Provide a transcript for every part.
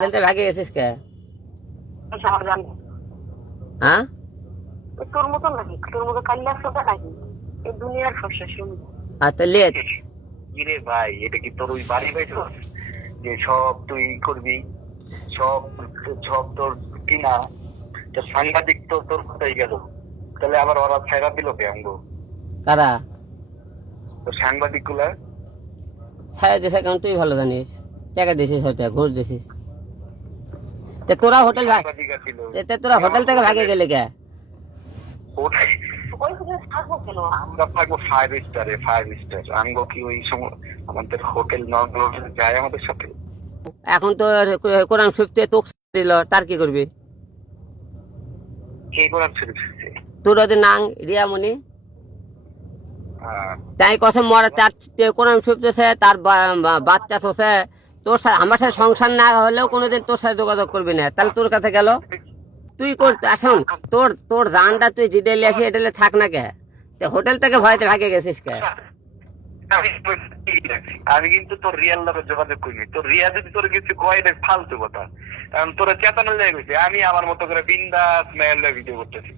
গেছিস কে? হ্যাঁ? তোর মতো নাকি তোর মতো কাল্লা সোটা নাকি এই দুনিয়ার ফসা শুনি আর তো লেট। কিরে ভাই এটা কি তোর ওই বাড়ি যে সব তুই করবি সব সব তোর কিনা তো সাংবাদিক তো তোর কোথায় গেল। তাহলে আবার ওরা ছাইরা দিল কে অঙ্গ কারা? তো সাংবাদিকগুলা ছায়া দিছে কারণ তুই ভালো জানিস। টাকা দিছিস হয়তো ঘুষ দিছিস। তে তোরা হোটেল ভাগ তে- তে তোরা হোটেল থেকে ভাগে গেলে কে? ওটাই। ওই কোথায় থাকব কেন? আমরা থাকব ফাইভ স্টারে ফাইভ স্টার আঙ্গ কি ওই সময়? আমাদের হোটেল নর্মাল যায় আমাদের সাথে। এখন তো কোরআন শরীফতে তোক দিল তার কি করবি? কে তোর ওদের নাং রিয়ামণি। তাই কথা মরা তার তে কোরআন শরীফতেছে তার বা- বা- বাচ্চা তোছে তোর আমার সাথে সংসার না হলেও কোনোদিন তোর সাথে যোগাযোগ করবি না। তাহলে তোর কাছে গেল? তুই করতে আসুন তোর তোর জানটা তুই জিডেলে আসি এটালে থাক না কে? হোটেল থেকে ভয়তে ভাগে গেছিস কে? আমি কিন্তু তোর রিয়াল লোকের যোগাযোগ করিনি। তোর রিয়া যদি তোর কিছু কয়, দেখ, ফালতু কথা। কারণ তোরা চেতনা লেগে গেছে। আমি আমার মতো করে বিন্দাস মেয়ের ভিডিও করতেছি।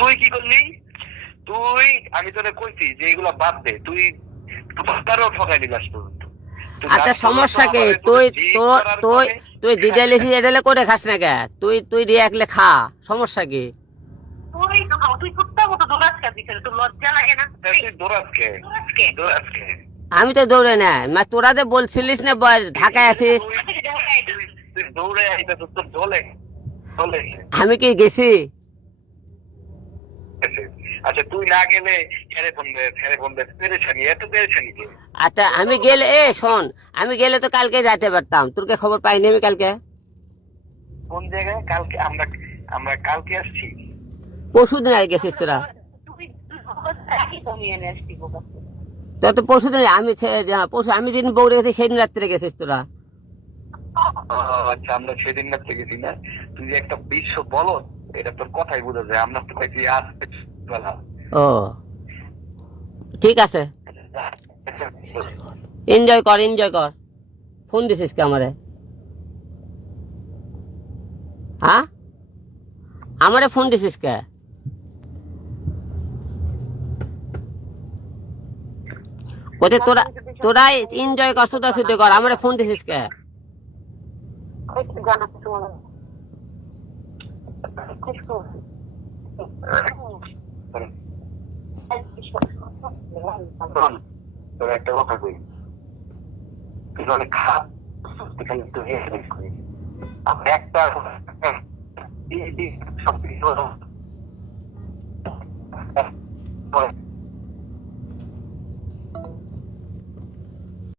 তুই কি করলি? তুই আমি তোরে কইছি যে এগুলা বাদ দে। তুই তারও ঠকাই পর্যন্ত তুই আচ্ছা সমস্যা কে তুই তুই তোর তুই পরে- তুই জিডেলে এসি এটালে করে খাস না কে? তুই তুই দিয়ে একলে খা সমস্যা কি? আমি তো দৌড়ে না। মা তোরা যে বলছিলিস না বল- ঢাকায় আছিস? আমি কি গেছি? আচ্ছা তুই না গেলে ফেরে ফোন দে ফেরে ফোন দে পেরেছানি এত পেরেছানি কে আচ্ছা আমি গেলে এ শোন আমি গেলে তো কালকে যেতে পারতাম তোর কে খবর পাইনি আমি কালকে? কোন জায়গায়? কালকে আমরা আমরা কালকে আসছি? পরশু দিন আর গেছিস তোরা। তো তো পরশু দিন আমি পরশু আমি যেদিন বৌড়ে গেছি সেদিন রাত্রে গেছিস তোরা। আচ্ছা আমরা সেদিন রাত্রে গেছি না। তুই যে একটা বিশ্ব বলো এটা তোর কথাই বোঝা যায়। আমরা তো ও। ঠিক আছে। এনজয় কর এনজয় কর। ফোন দিছিস কে আমারে? হ্যাঁ? আমারে ফোন দিছিস কে? ওতে তোরা তোরাই এনজয় কর সুদা সুদে কর। আমারে ফোন দিছিস কে? ওই তো তোর একটা কথা কই। তুই অনেক খারাপ তুই খালি তুই হেসে করি। আমি একটা সব কিছু